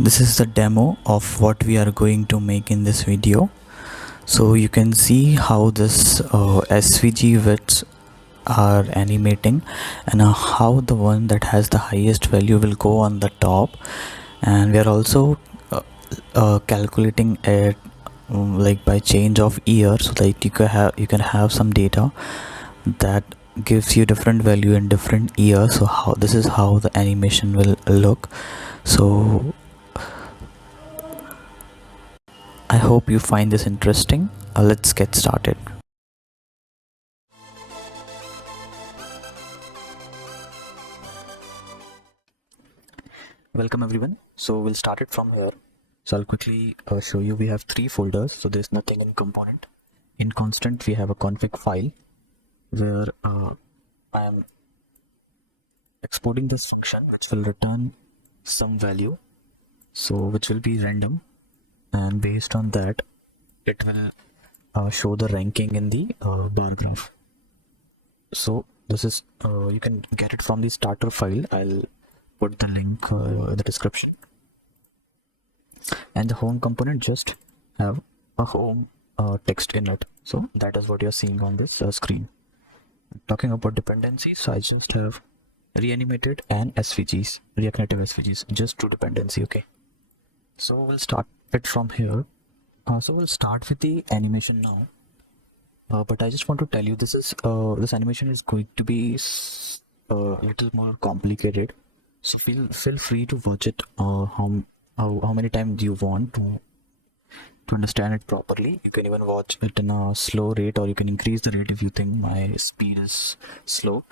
This is the demo of what we are going to make in this video. So you can see how this SVG widths are animating, and how the one that has the highest value will go on the top. And we are also calculating it like by change of year, so that you can have some data that gives you different value in different years. So how this is how the animation will look. So I hope you find this interesting. Let's get started. Welcome everyone. So we'll start it from here. So I'll quickly show you. We have three folders. So there's nothing in component. In constant we have a config file where I am exporting this function which will return some value, so which will be random, and based on that it will show the ranking in the bar graph. So this is you can get it from the starter file. I'll put the link in the description. And the home component just have a home text in it, so that is what you're seeing on this screen. Talking about dependencies, so I just have Reanimated and SVGs, React Native SVGs, just two dependency. Okay, so we'll start it from here. So we'll start with the animation now. But I just want to tell you, this this animation is going to be a little more complicated. So feel free to watch it how many times you want to understand it properly. You can even watch it in a slow rate, or you can increase the rate if you think my speed is slow.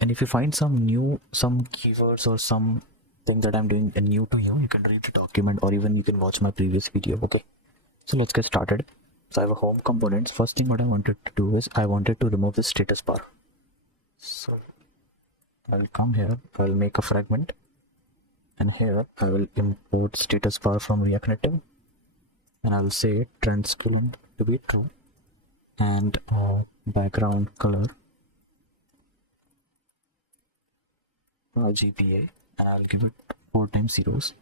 And if you find some keywords or something that I'm doing new to you, you can read the document, or even you can watch my previous video. Okay, so let's get started. So I have a home components. First thing what I wanted to do is I wanted to remove the status bar. So I'll come here, I'll make a fragment, and here I will import status bar from React Native, and I'll say transparent to be true, and background color GPA, and I'll give it 4 times zeros.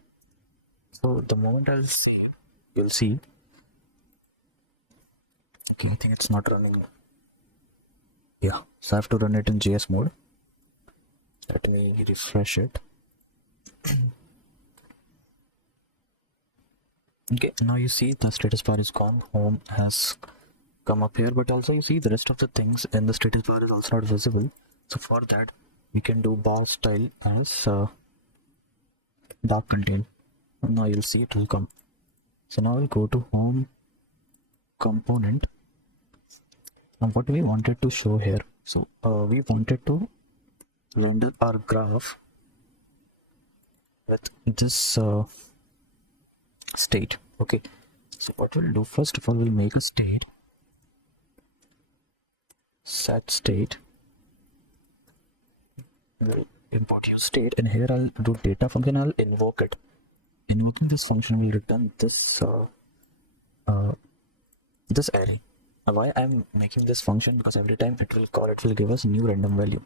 So the moment I'll say, you'll see, okay, I think it's not running. Yeah, so I have to run it in JS mode. Let me refresh it. Okay, now you see the status bar is gone, home has come up here, but also you see the rest of the things in the status bar is also not visible. So for that we can do bar style as dark contain. Now you'll see it will come. So now we'll go to home component. Now what we wanted to show here, so we wanted to render our graph with this state. Okay, so what we'll do, first of all, we'll make a state, set state, we'll import use state, and here I'll do data function, I'll invoke it. Invoking this function will return this this array. Why I'm making this function? Because every time it will call, it will give us new random value.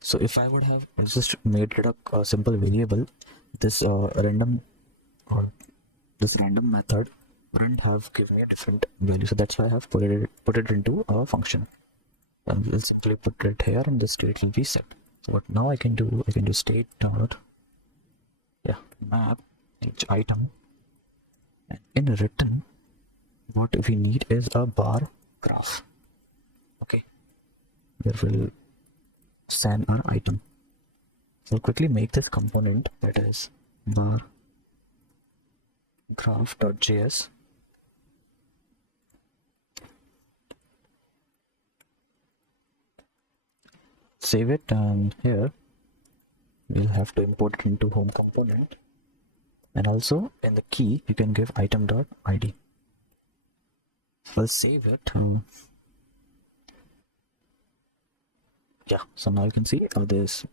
So if I would have just made it a simple variable, this random method wouldn't have given me a different value. So that's why I have put it into a function, and we'll simply put it here, and the state will be set. So what now I can do state dot map each item, and in return what we need is a bar graph. Okay, where we'll send our item. So quickly make this component, that is bar graph.js. Save it, and here we'll have to import it into home component, and also in the key you can give item.id. We'll save it. Yeah, so now you can see this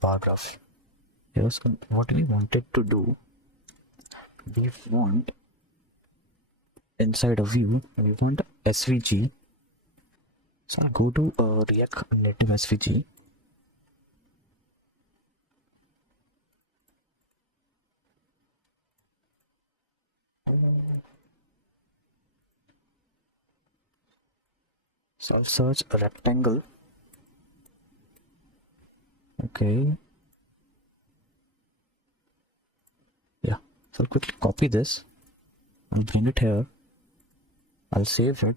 bar graph. Here's what we wanted to do. We want inside a view, we want SVG. So I'll go to React Native SVG. So I'll search a rectangle. Okay. Yeah. So I'll quickly copy this. I'll bring it here. I'll save it.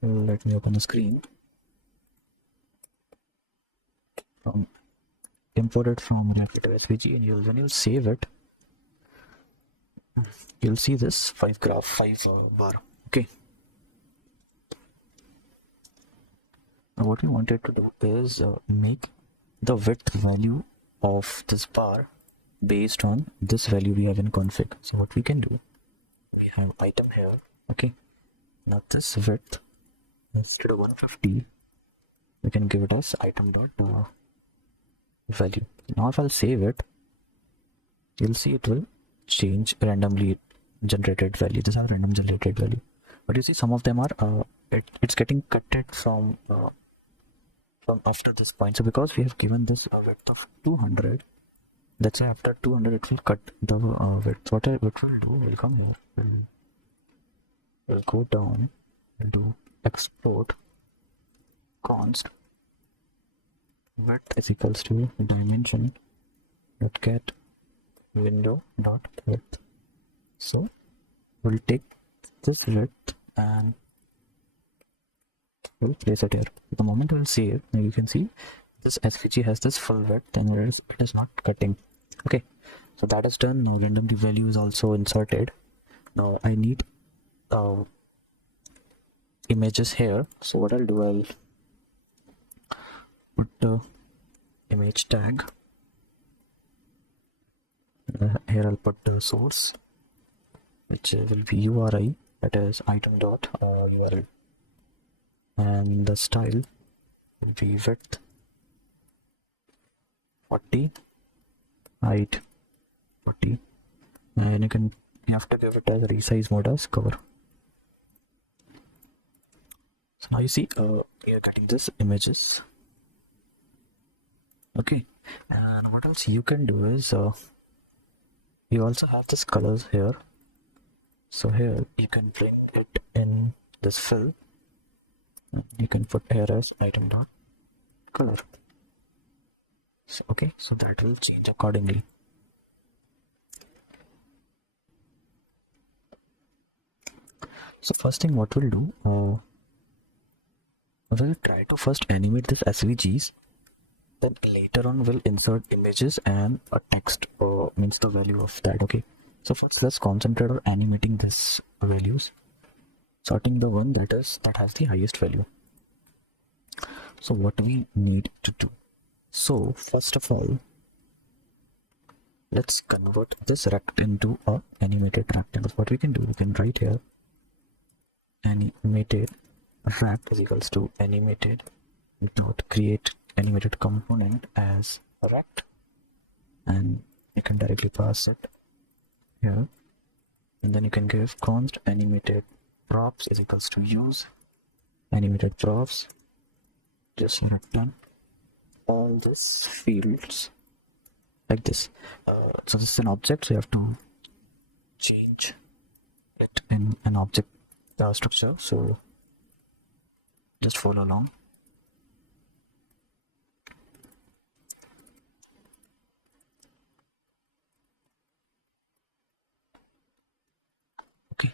Let me open the screen. Import it from reactnative and when you'll save it, you'll see this 5 bar. Okay. Now what we wanted to do is make the width value of this bar based on this value we have in config. So what we can do, we have item here. Okay. Now this width, instead of 150, we can give it as item dot value. Now if I'll save it, you'll see it will change randomly generated value. This is random generated value, but you see some of them are it's getting cutted from after this point. So because we have given this a width of 200, that's why after 200 it will cut the width. What we'll do, we'll come here, we'll go down, we'll do export const width is equals to dimension dot get window dot width. So we'll take this width and we'll place it here. The moment we'll save, now you can see this SVG has this full width and it is not cutting. Okay, so that is done. Now randomly value is also inserted. Now I need images here. So what I'll do, I'll put the image tag. Here I'll put the source, which will be URI, that is item dot URL, and the style will be width 40, height 40, and you have to give it as resize mode as cover. So now you see you're getting this images. Okay, and what else you can do is you also have this colors here. So here you can bring it in this fill. You can put here as item dot color. So, okay, so that will change accordingly. So first thing what we'll do, we'll try to first animate this SVGs. Then later on we'll insert images and a text, means the value of that. Okay, so first let's concentrate on animating this values, sorting the one that has the highest value. So what we need to do, so first of all, let's convert this rect into a animated rectangle. What we can do, we can write here animated rect is equals to animated dot create animated component as rect, and you can directly pass it here, and then you can give const animated props is equals to use animated props, just return all these fields like this. So this is an object, so you have to change it in an object structure, so just follow along. Okay,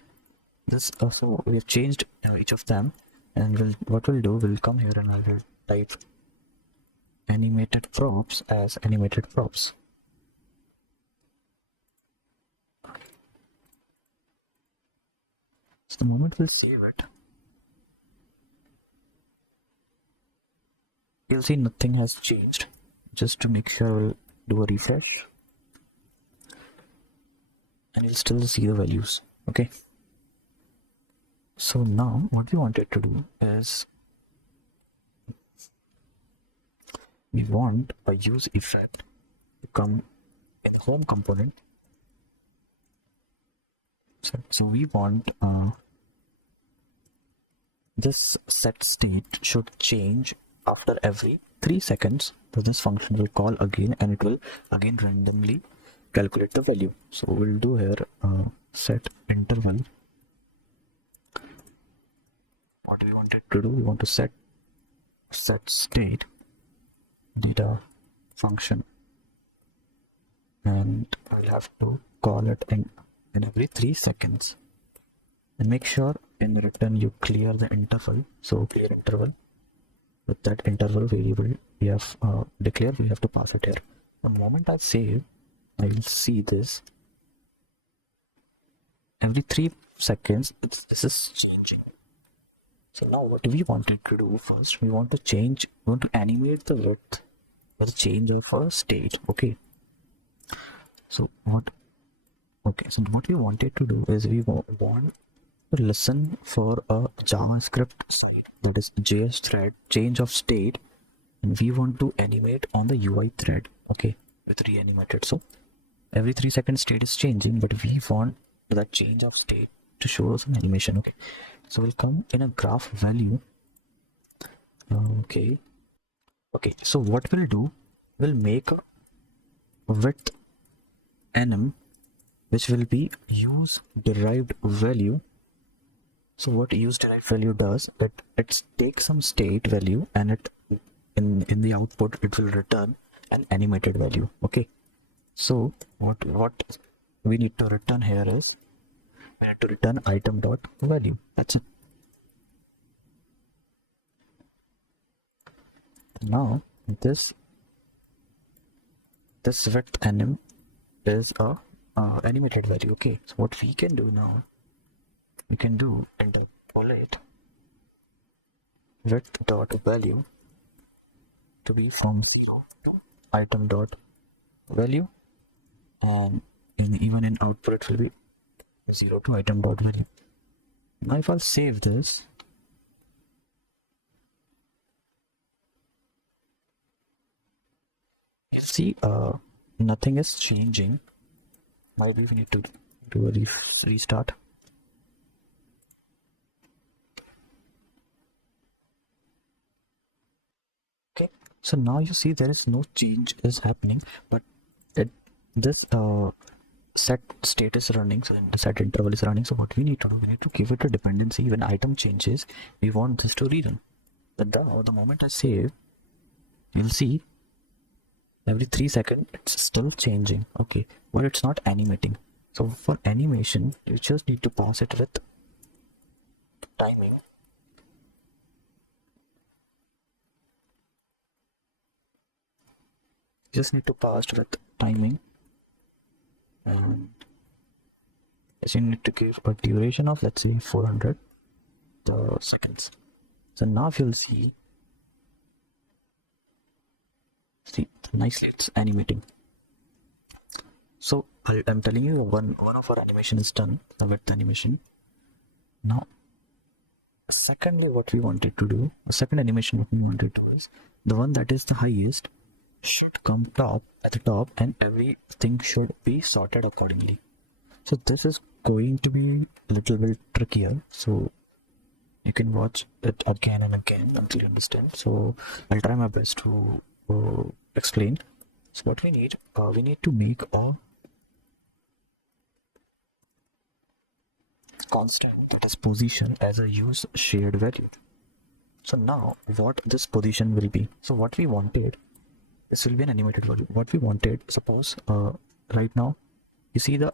this so we have changed each of them, and what we'll do, we'll come here and I will type animated props as animated props. So the moment we'll save it, you'll see nothing has changed. Just to make sure, we'll do a refresh and you'll still see the values. Okay, so now what we wanted to do is we want a use effect to come in the home component. So we want this set state should change after every 3 seconds. So this function will call again and it will again randomly calculate the value. So we'll do here set interval what we wanted to do, we want to set state data function, and we'll have to call it in every 3 seconds, and make sure in return you clear the interval. So clear interval, with that interval variable we have declared, we have to pass it here. The moment I save, I will see this every 3 seconds this is changing. So now what we wanted to do first, we want to animate the width with a change of a state. Okay, so what we wanted to do is we want to listen for a JavaScript side, that is JS thread change of state, and we want to animate on the UI thread, okay, with reanimated. So every 3 seconds state is changing, but we want that change of state to show us an animation. Okay, so we'll come in a graph value. Okay, so what we'll do, we'll make a width enum which will be use derived value. So what use derived value does, it takes some state value and it in the output it will return an animated value. Okay, so what we need to return here is, we need to return item dot value. That's it. Now this width enum is a animated value. Okay, so what we can do now, we can do interpolate width dot value to be from 0 to item dot value, and even in output it will be 0 to item dot value. Now if I'll save this, you see nothing is changing. Maybe we need to do a restart. Okay, so now you see there is no change is happening, but this set state is running, so the set interval is running. So what we need to do, we need to give it a dependency. When item changes, we want this to rerun. But now the moment I save, you'll see every 3 seconds it's still changing. Okay, but it's not animating. So for animation, you just need to pass it with timing. You just need to pass it with timing, and you need to give a duration of, let's say, 400 seconds. So now you'll see nicely it's animating. So I'm telling you, one of our animation is done, the width animation. Now secondly, what we wanted to do, a second animation what we wanted to do is the one that is the highest should come at the top, and everything should be sorted accordingly. So this is going to be a little bit trickier, so you can watch it again and again until you understand. So I'll try my best to explain. So what we need to make a constant, that is position, as a use shared value. So now what this position will be, so what we wanted, this will be an animated value. What we wanted, suppose right now you see the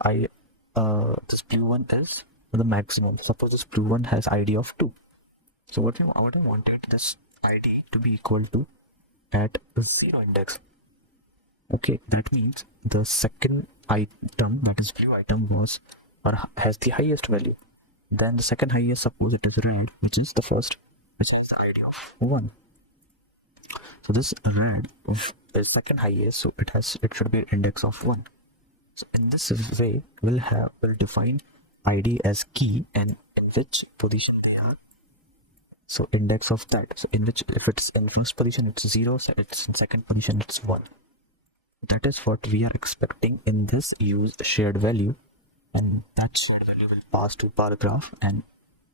this blue one is the maximum. Suppose this blue one has ID of 2. So what I wanted this ID to be equal to at 0 index. Okay, that means the second item, that is blue item, was or has the highest value. Then the second highest, suppose it is red, which is the first, which has the ID of 1. So this red is second highest, so it should be index of 1. So in this way, we'll define ID as key and in which position they are. So index of that. So in which, if it's in first position, it's 0. So it's in second position, it's 1. That is what we are expecting in this use shared value, and that shared value will pass to bar graph, and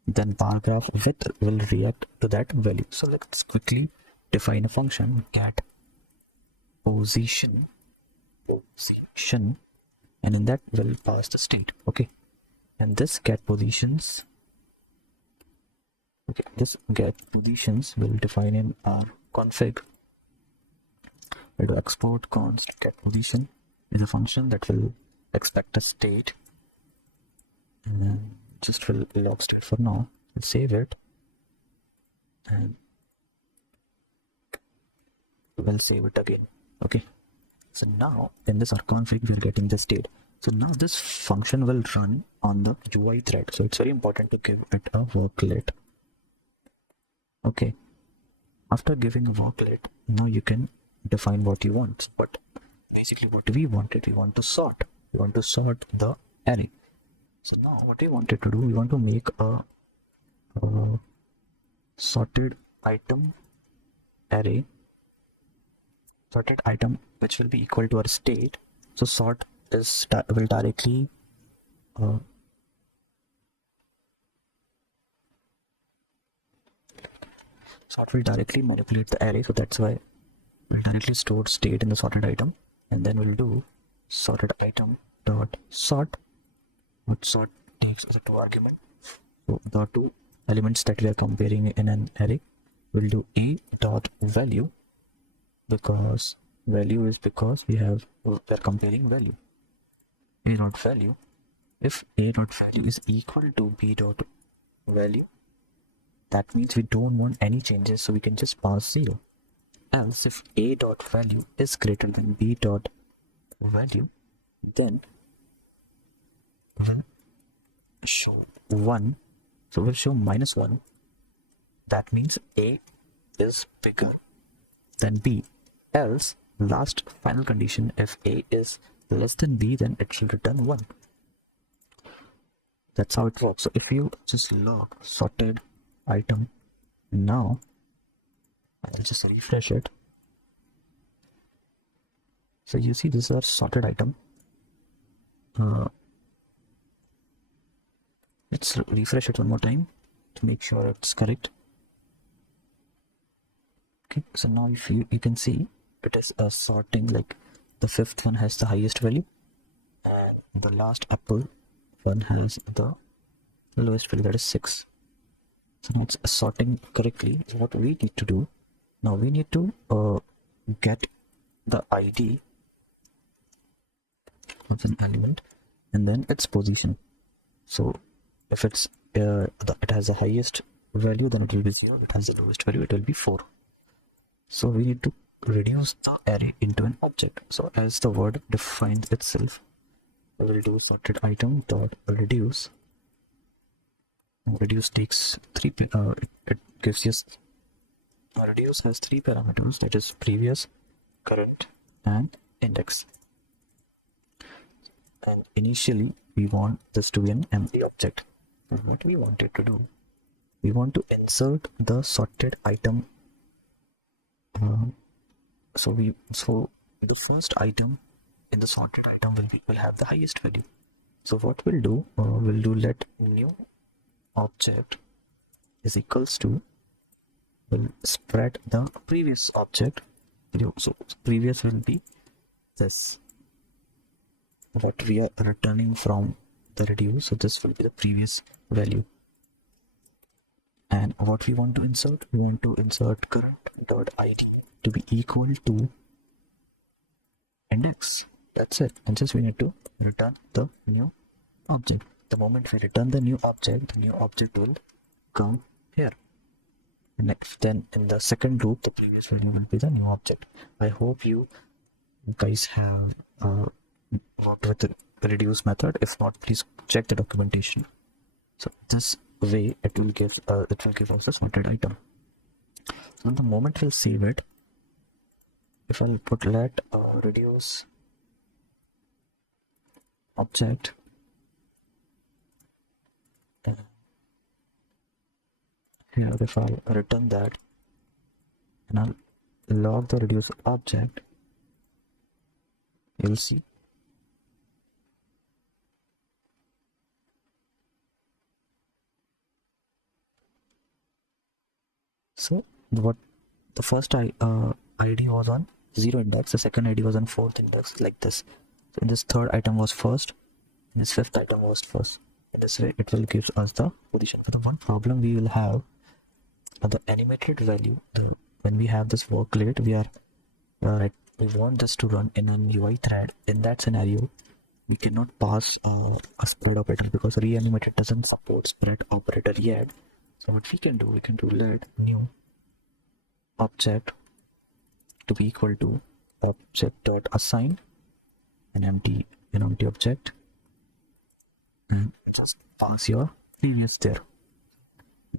then bar graph width will react to that value. So let's quickly define a function get position, and in that will pass the state. Okay, and this get positions Okay, this get positions will define in our config. We'll do export const get position is a function that will expect a state, and then just will log state for now. We'll save it, and we'll save it again. Okay, so now in this our config we're getting the state. So now this function will run on the UI thread, so it's very important to give it a worklet. Okay, after giving a worklet, now you can define what you want. But basically what we wanted, we want to sort the array. So now what we wanted to do, we want to make a sorted item array, sorted item which will be equal to our state. So sort is will directly sort will directly manipulate the array, so that's why we'll directly store state in the sorted item, and then we'll do sorted item dot sort. What sort takes as a 2 argument, so the 2 elements that we are comparing in an array, we'll do a dot value, because value is because we are comparing value. A dot value, if a dot value is equal to b dot value, that means we don't want any changes, so we can just pass 0. Else if a dot value is greater than b dot value, then we'll show 1, so we'll show -1. That means a is bigger than b. Else, last final condition, if a is less than b, then it should return 1. That's how it works. So if you just log sorted item, now I'll just refresh it. So you see this is our sorted item. Let's refresh it one more time to make sure it's correct. Okay, so now if you can see it is a sorting, like the 5th one has the highest value and the last apple one has the lowest value, that is 6. So now it's sorting correctly. So what we need to do now, we need to get the ID of an element and then its position. So if it's it has the highest value, then it will be 0. It has the lowest value, it will be 4. So we need to reduce the array into an object. So as the word defines itself, we will do sorted item dot reduce. Reduce takes 3 it gives us reduce has 3 parameters, that is previous, current and index. And initially we want this to be an empty object. And what we wanted to do, we want to insert the sorted item. So the first item in the sorted item will have the highest value. So what we'll do, let new object is equals to, will spread the previous object. So previous will be this, what we are returning from the reduce, so this will be the previous value. And what we want to insert, we want to insert current dot id to be equal to index. That's it. And just we need to return the new object. The moment we return the new object will come here. And then in the second loop, the previous value will be the new object. I hope you guys have worked with the reduce method. If not, please check the documentation. So this way it will give us a sorted item. So the moment we'll save it, if I'll put let reduce object, here if I'll return that and I'll log the reduce object, you'll see so what the first ID was on 0 index, the second ID was on 4th index, like this. So in this third item was first, and this 5th item was first. In this way it will give us the position. So the one problem we will have the animated value, when we have this worklet, we want this to run in an UI thread. In that scenario, we cannot pass a spread operator because Reanimated doesn't support spread operator yet. So what we can do let new object to be equal to object.assign an empty object, and just pass your previous there.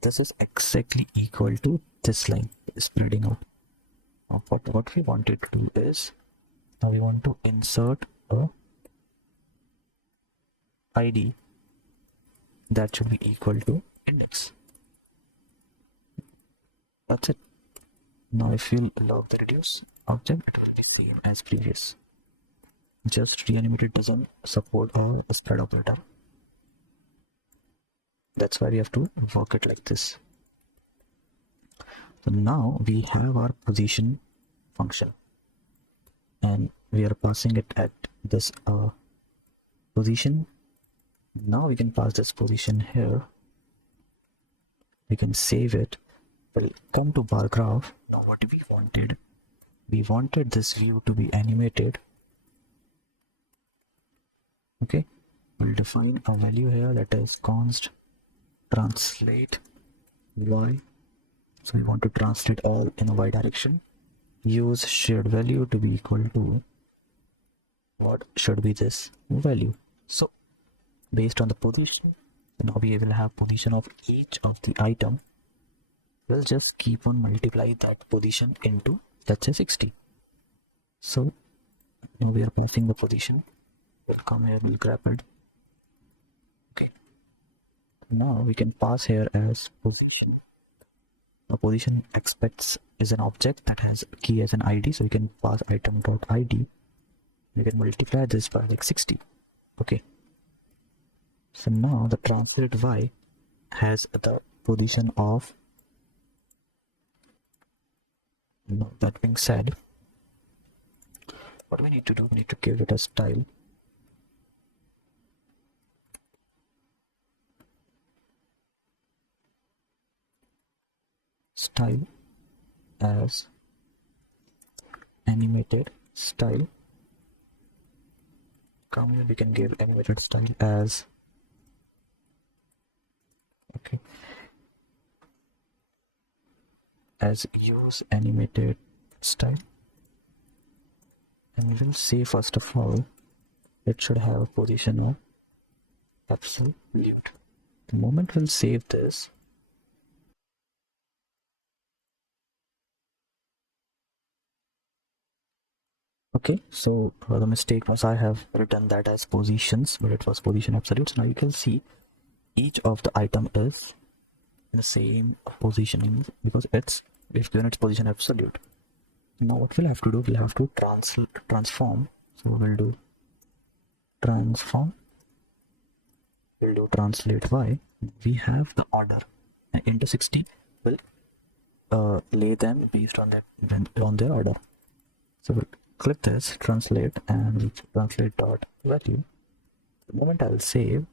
This is exactly equal to this line spreading out. But what we wanted to do is, now we want to insert a id that should be equal to index. That's it. Now if you log the reduce object, it will be same as previous. Just Reanimated doesn't support a spread operator. That's why we have to work it like this. So now we have our position function, and we are passing it at this position. Now we can pass this position here. We can save it. We'll come to bar graph. Now what we wanted? We wanted this view to be animated. Okay, we'll define a value here that is const translate y. So we want to translate all in a y direction. Use shared value to be equal to what should be this value. So based on the position, now we will have position of each of the item. We'll just keep on multiply that position into, let's say, 60. So now we are passing the position. We'll come here, we'll grab it. Okay, now we can pass here as position. The position expects is an object that has key as an id, so we can pass item.id. We can multiply this by like 60. Okay, so now the translate y has the position of, that being said, what we need to do, we need to give it a style. Style as animated style. Come here, we can give animated style as, okay, as use animated style, and we will say first of all it should have a position of absolute. The moment we'll save this, okay, so the mistake was I have written that as positions, but it was position absolute. So now you can see each of the item is in the same positioning because we've given its position absolute. Now what we'll have to do, we'll have to transform. So we'll do transform, we'll do translate y. We have the order, and into 60 will lay them based on their order. So we'll click this translate and we'll translate dot value. The moment I'll save,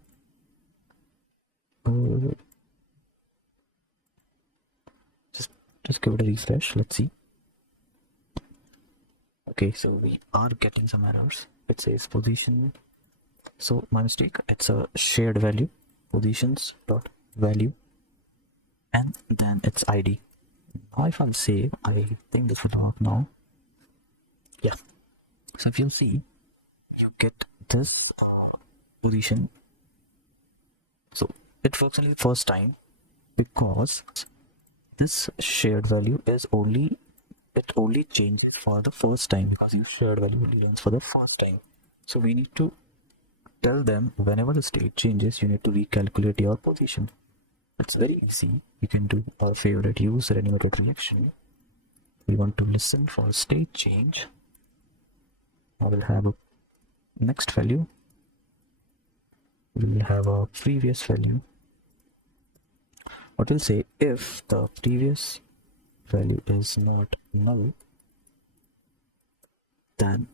just give it a refresh. Let's see. Okay, so we are getting some errors. It says position. So my mistake. It's a shared value, positions dot value, and then its ID. Now if I'll save, I think this will work now. Yeah. So if you see, you get this position. So it works only the first time because this shared value is only changes for the first time because your shared value only runs for the first time. So we need to tell them whenever the state changes, you need to recalculate your position. It's very easy. You can do our favorite use reanimated reaction. We want to listen for state change. I will have a next value. We will have a previous value. What will say if the previous value is not null, then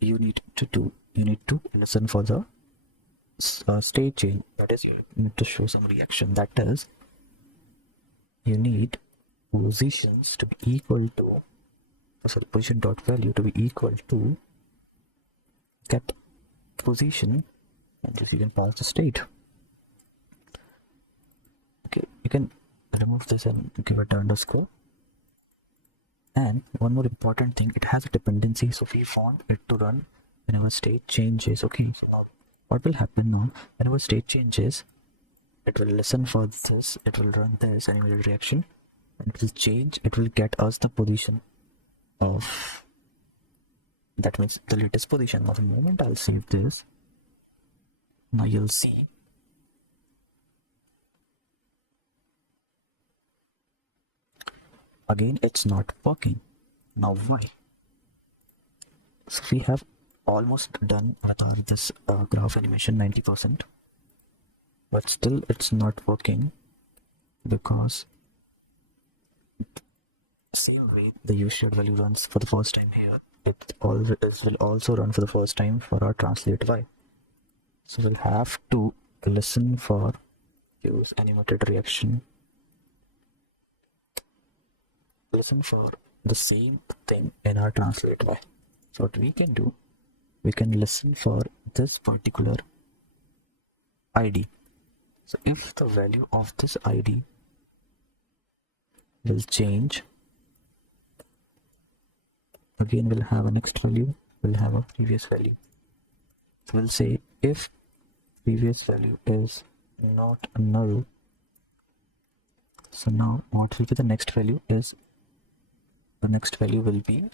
you need to listen for the state change. That is, you need to show some reaction. That is, you need positions to be equal to, position dot value to be equal to get position, and just you can pass the state. Okay, you can remove this and give it underscore. And one more important thing, it has a dependency, so we want it to run whenever state changes. Okay, so now what will happen now, whenever state changes, it will listen for this, it will run this animated reaction, and it will change, it will get us the position of, that means the latest position. Now the moment I'll save this, now you'll see again it's not working. Now why? So we have almost done with our this graph animation 90%, but still it's not working because same way the usual value runs for the first time here, it will also run for the first time for our translate y. So we'll have to listen for use animated reaction, listen for the same thing in our translate y. So what we can do, we can listen for this particular id. So if the value of this id will change, again we'll have a next value, we'll have a previous value. So we'll say if previous value is not null, so now what will be the next value is, the next value will be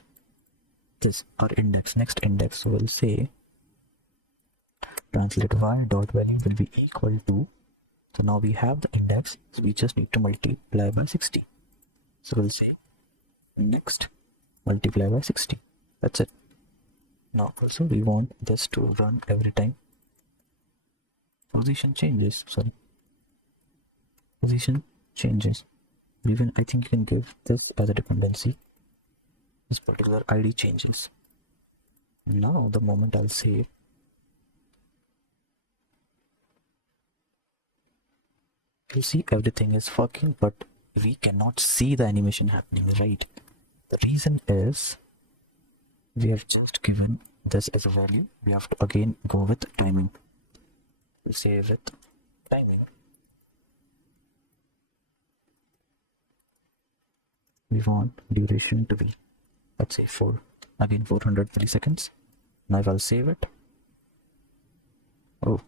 this, our index, next index. So we'll say translate y dot value will be equal to, so now we have the index, so we just need to multiply by 60. So we'll say next multiply by 60. That's it. Now also we want this to run every time position changes. Position changes. Even I think you can give this as a dependency. This particular ID changes. Now the moment I'll save, you'll see everything is working, but we cannot see the animation happening, right? The reason is we have just given this as a value. We have to again go with timing. We'll say with timing, we want duration to be, let's say 400 milliseconds. Now if I'll save it, oh,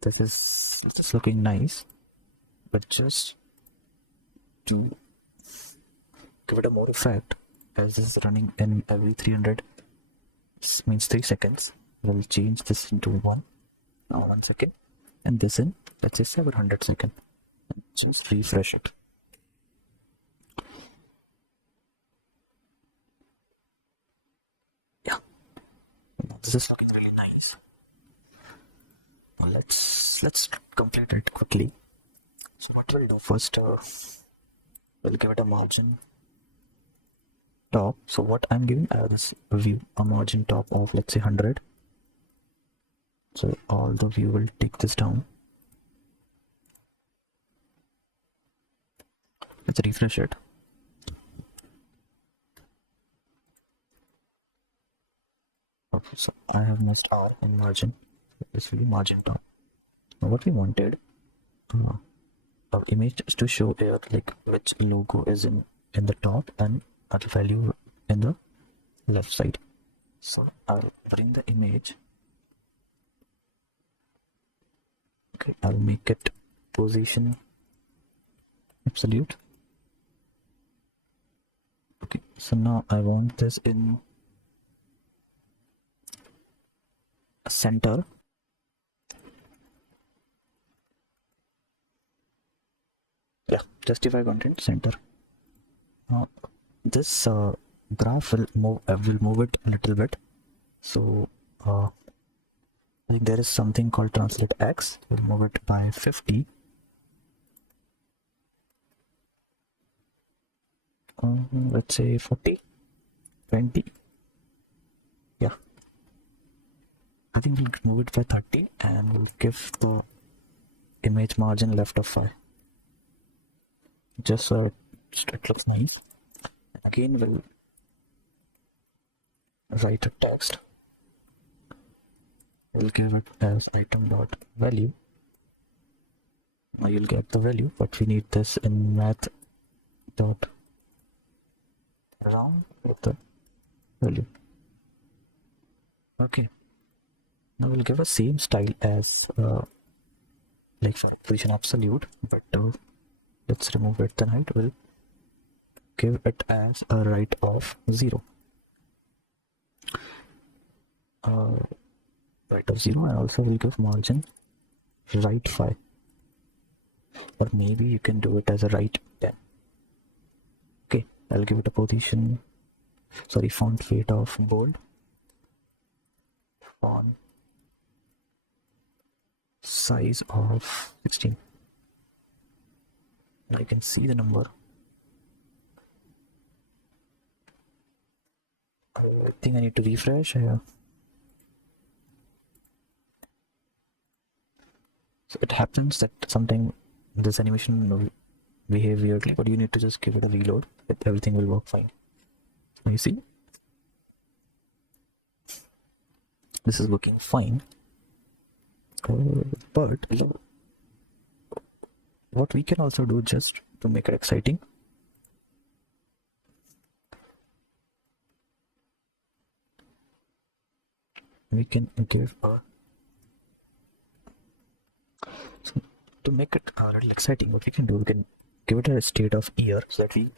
this is looking nice, but just to give it a more effect, as this is running in every 300, means 3 seconds, we'll change this into 1 second, and this in, let's say 700 seconds. Just refresh it. Yeah, now this is looking really nice. Now let's complete it quickly. So what we'll do first, we'll give it a margin top. So what I'm giving, this view a margin top of, let's say 100. So all the view will take this down. Let's refresh it. Okay, so I have missed R in margin. This will be margin top. Now what we wanted, our image is to show here like which logo is in the top and other value in the left side. So I'll bring the image. Okay, I'll make it position absolute. Okay, so now I want this in a center. Yeah, justify content center. Now this graph will move it a little bit. So I think there is something called translate x. We'll move it by 50. Let's say 40, 20. Yeah, I think we'll move it by 30, and we'll give the image margin left of 5. Just so it looks nice. Again, we'll write a text. We'll give it as item.value. Now you'll get the value, but we need this in math dot round with the value. Okay. Now we'll give a same style as like position absolute, but let's remove it. Then height will give it as a right of 0. Right of 0, and also we'll give margin right 5, or maybe you can do it as a right 10. Okay, I'll give it a font weight of bold, font size of 16. Now you can see the number. I think I need to refresh here. So it happens that sometimes this animation will behave weirdly, but you need to just give it a reload. Everything will work fine. So you see, this is looking fine. But what we can also do, just to make it exciting, we can give a, so to make it a little exciting, what we can do, we can give it a state of year, so that we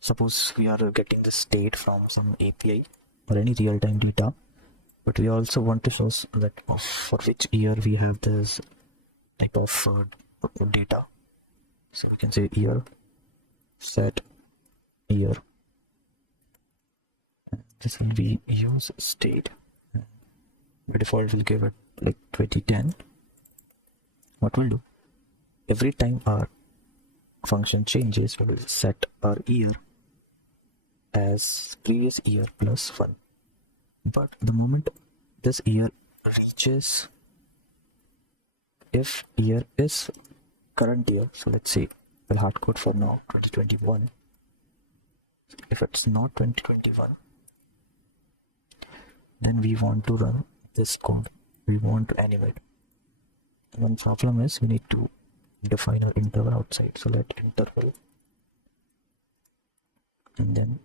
suppose we are getting this state from some API or any real-time data, but we also want to show that for which year we have this type of data. So we can say year set year, and this will be use state. By default we'll give it like 2010. What we'll do, every time our function changes, we will set our year as previous year plus 1. But the moment this year reaches, if year is current year, so let's say we'll hard code for now 2021. If it's not 2021, then we want to run this code. We want to animate. One problem is we need to define our interval outside. So let interval, and then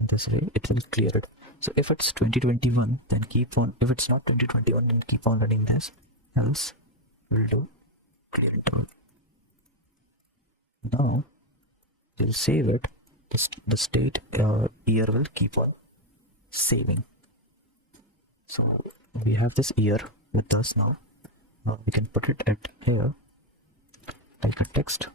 this way it will clear it. So if it's 2021, then keep on. If it's not 2021, then keep on running this. Else we'll do clear interval. Now we'll save it. The state year will keep on saving. So we have this year with us now. Now we can put it at here like a text.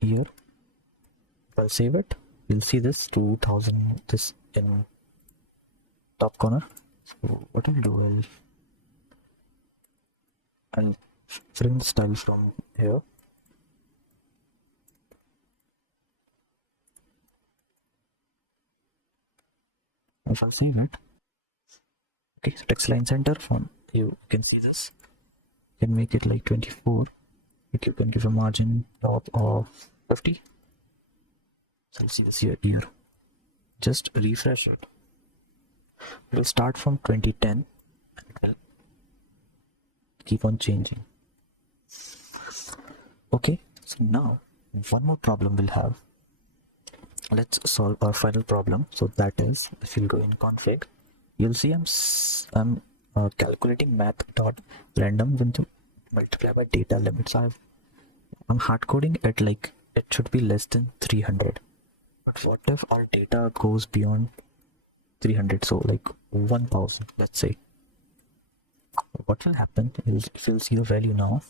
Year. If I'll save it, you'll see this 2000, this in top corner. So what I'll do, I'll bring the style from here. If I'll save it, okay, so text line center font, you can see this. You can make it like 24. Like you can give a margin top of 50. So I'll see this here. Just refresh it. It will start from 2010 and it will keep on changing. Okay, so now one more problem we'll have. Let's solve our final problem. So that is, if you go in config, you'll see I'm calculating math.random when to multiply by data limits. I'm hard coding it like it should be less than 300. But what if our data goes beyond 300? So like 1000, let's say. What will happen is, if you'll see the value now,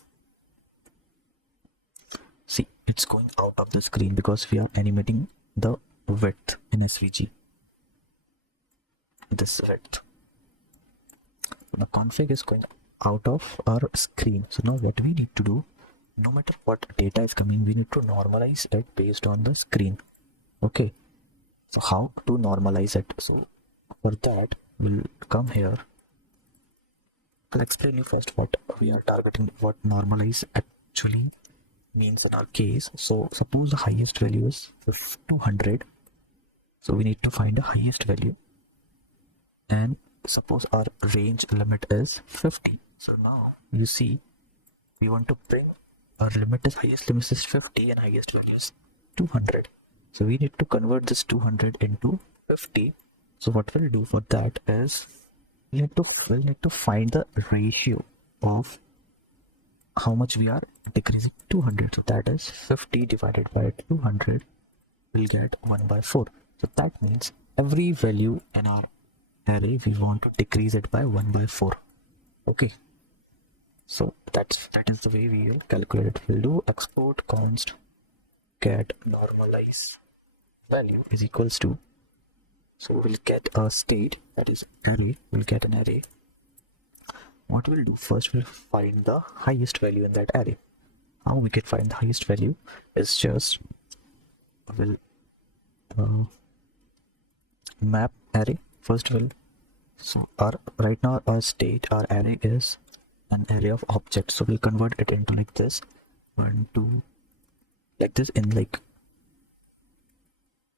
see, it's going out of the screen because we are animating the width in SVG. This width. The config is going out of our screen. So now what we need to do, no matter what data is coming, we need to normalize it based on the screen. Okay. So how to normalize it? So for that, we'll come here. I'll explain you first what we are targeting, what normalize actually means in our case. So suppose the highest value is 200, so we need to find the highest value, and suppose our range limit is 50. So now you see we want to bring our limit is highest limit is 50 and highest value is 200. So we need to convert this 200 into 50. So what we'll do for that is we'll need to find the ratio of how much we are decreasing 200. So that is 50 divided by 200 will get 1 by 4. So that means every value in our array we want to decrease it by 1 by 4. Okay, so that is the way we will calculate it. We'll do export const get normalize value is equals to, so we'll get a state, that is array, we'll get an array. What we'll do first, we'll find the highest value in that array. How we can find the highest value is just we'll map array. First we'll, so our right now our state, our array is an array of objects, so we'll convert it into like this 1 2 like this, in like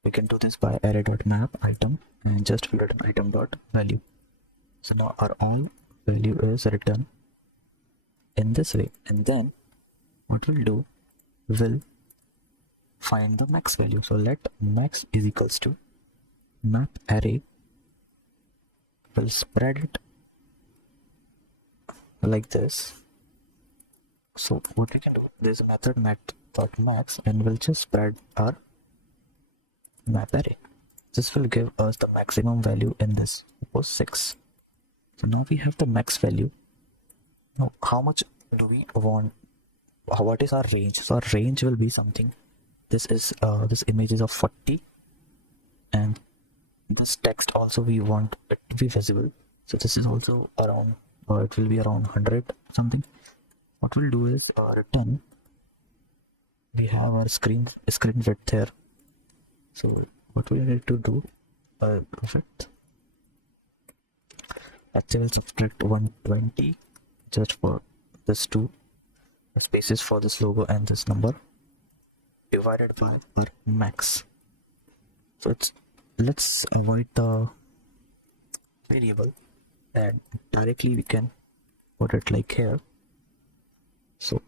we can do this by array.map item and just return item.value. So now our all value is written in this way, and then what we'll do, we'll find the max value. So let max is equals to map array, we'll spread it like this. So what we can do, there's a method max, and we'll just spread our map array. This will give us the maximum value in this, suppose 6. So now we have the max value. Now how much do we want, what is our range? So our range will be something, this is this image is of 40, and this text also we want it to be visible, so this is also around, or it will be around 100 something. What we'll do is return, we have our screen width here. So what we need to do, width, actually we'll subtract 120 just for this two spaces for this logo and this number, divided by our max. So let's avoid the variable and directly we can put it like here. So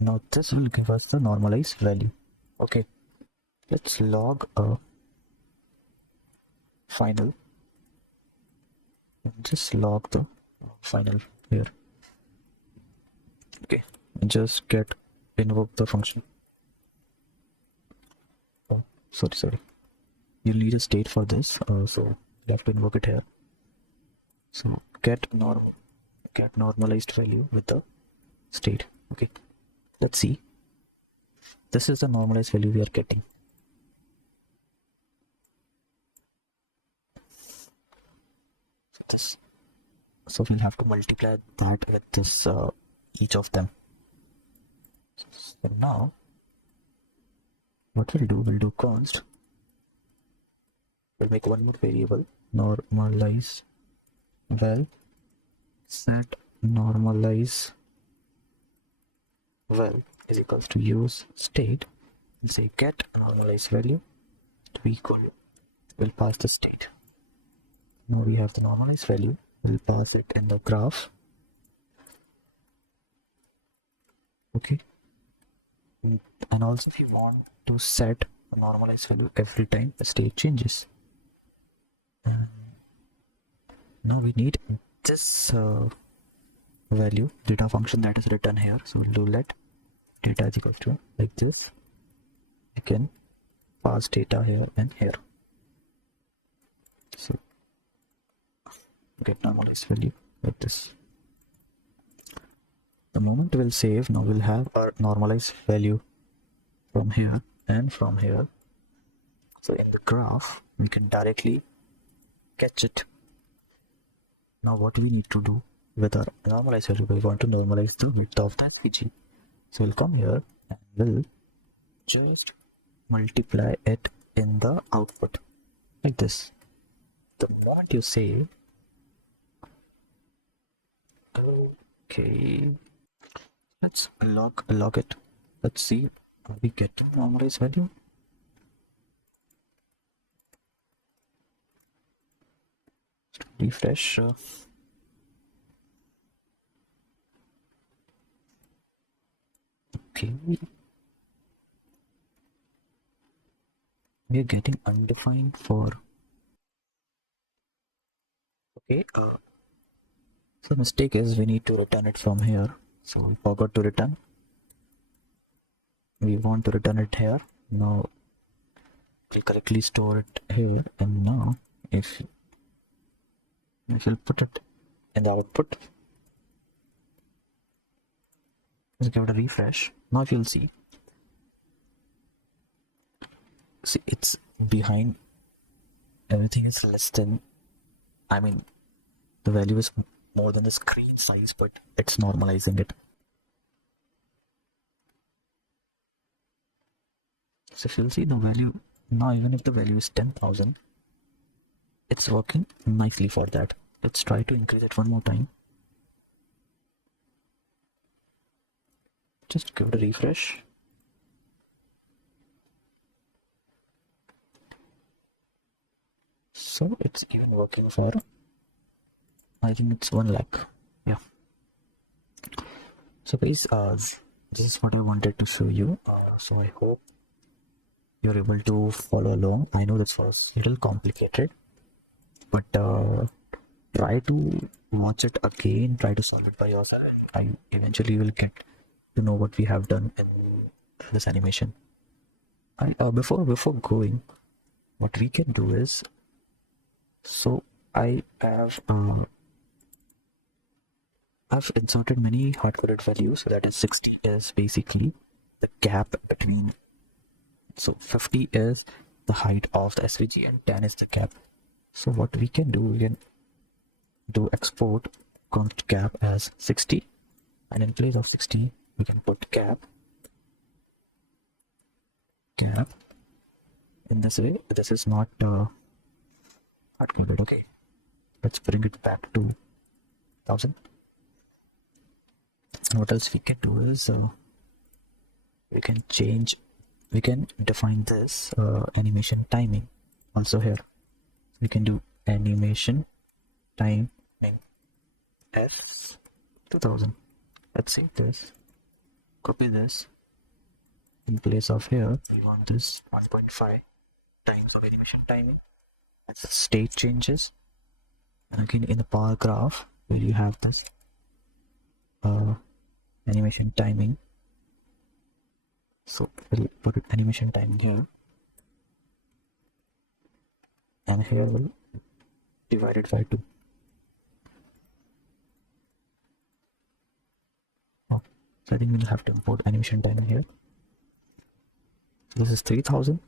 now this will give us the normalized value. Okay, let's log a final, just log the final here. Okay, and just get invoke the function. Oh, sorry, you'll need a state for this, so you have to invoke it here. So get normalized value with the state. Okay, let's see, this is the normalized value we are getting. This, so we'll have to multiply that with this each of them. So now what we'll do const, we'll make one more variable, normalize val, set normalize val is equals to use state, and say get normalized value to be equal, we'll pass the state. Now we have the normalized value, we'll pass it in the graph. Okay, and also if you want to set a normalized value every time the state changes, now we need this value data function that is written here. So we'll do let data is equals to like this, you can pass data here and here. So get normalized value like this. The moment we'll save, now we'll have our normalized value from here and from here. So in the graph we can directly catch it. Now what we need to do with our normalized value, we want to normalize the width of the SVG. So we'll come here and we'll just multiply it in the output like this. The moment you save, Okay, let's log it. Let's see. Are we getting normalized value? Refresh. Okay, we are getting undefined for. Okay. So mistake is we need to return it from here. So we forgot to return. We want to return it here. Now we'll correctly store it here. And now if you'll put it in the output, let's give it a refresh. Now if you'll see it's behind. Everything is less than, I mean, the value is more than the screen size, but it's normalizing it. So if you'll see the value now, even if the value is 10,000, it's working nicely for that. Let's try to increase it one more time. Just give it a refresh. So it's even working for, I think it's 1 lakh. Yeah. So guys, this is what I wanted to show you. So I hope you're able to follow along. I know this was a little complicated, but try to watch it again, try to solve it by yourself. I eventually will get to know what we have done in this animation. And before going, what we can do is, so I've inserted many hard-coded values. So that is 60 is basically the gap between, so 50 is the height of the SVG and 10 is the gap. So what we can do, we can do export const gap as 60, and in place of 60 we can put gap in this way. This is not hard-coded. Okay, let's bring it back to 1000. And what else we can do is we can define this animation timing also here. We can do animation timing as 2000. Let's see this, copy this. In place of here we want this 1.5 times of animation timing as state changes. And again in the bar graph where you have this animation timing, so we'll put animation timing here, and here we'll divide it by 2. Oh, so I think we'll have to import animation timing here. So this is 3000,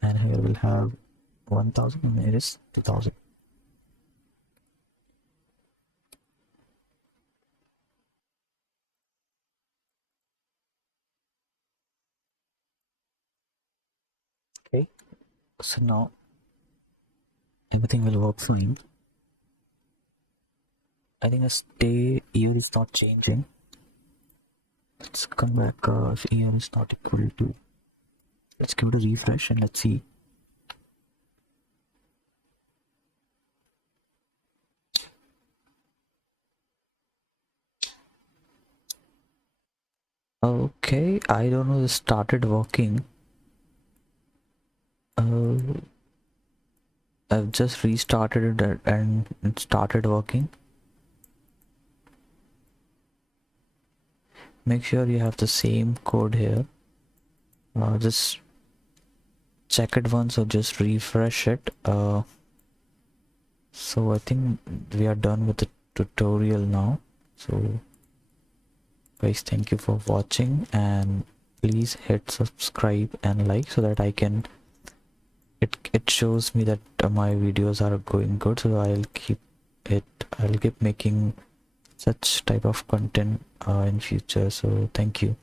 and here we'll have 1000, and here is 2000. Okay, so now everything will work fine. I think the stay year is not changing. Let's come back. If year is not equal to, let's give it a refresh and let's see. Okay, I don't know, this started working. I've just restarted it and it started working. Make sure you have the same code here. Just check it once or just refresh it. So I think we are done with the tutorial now. So guys, thank you for watching, and please hit subscribe and like so that I can, it shows me that my videos are going good, so I'll keep making such type of content in future. So thank you.